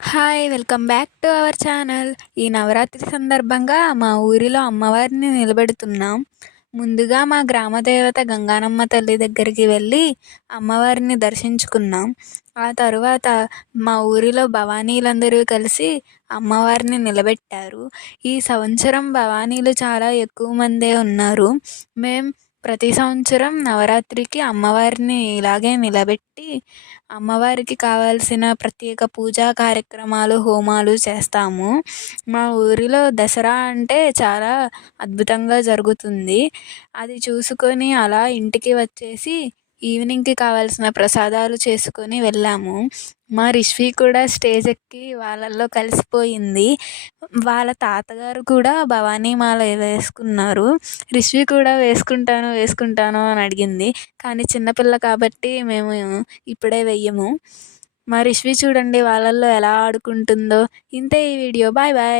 Hi! Welcome back to our channel. ఈ నవరాత్రి సందర్భంగా మా ఊరిలో అమ్మవారిని నిలబెడుతున్నాం. ముందుగా మా గ్రామ దేవత గంగానమ్మ తల్లి దగ్గరికి వెళ్ళి అమ్మవారిని దర్శించుకున్నాం. ఆ తరువాత మా ఊరిలో భవానీలందరూ కలిసి అమ్మవారిని నిలబెట్టారు. ఈ సంవత్సరం భవానీలు చాలా ఎక్కువ మందే ఉన్నారు. మేం ప్రతి సంవత్సరం నవరాత్రికి అమ్మవారిని ఇలాగే నిలబెట్టి అమ్మవారికి కావాల్సిన ప్రత్యేక పూజా కార్యక్రమాలు, హోమాలు చేస్తాము. మా ఊరిలో దసరా అంటే చాలా అద్భుతంగా జరుగుతుంది. అది చూసుకొని అలా ఇంటికి వచ్చేసి ఈవినింగ్‌కి కావాల్సిన ప్రసాదాలు చేసుకొని వెళ్ళాము. మా రిష్వి కూడా స్టేజ్ ఎక్కి వాళ్ళల్లో కలిసిపోయింది. వాళ్ళ తాతగారు కూడా భవానీ మాల వేసుకున్నారు. రిష్వి కూడా వేసుకుంటాను, వేసుకుంటాను అని అడిగింది. కానీ చిన్నపిల్ల కాబట్టి మేము ఇప్పుడే వెయ్యము. మా రిష్వి చూడండి వాళ్ళల్లో ఎలా ఆడుకుంటుందో. ఇంతే ఈ వీడియో. Bye bye.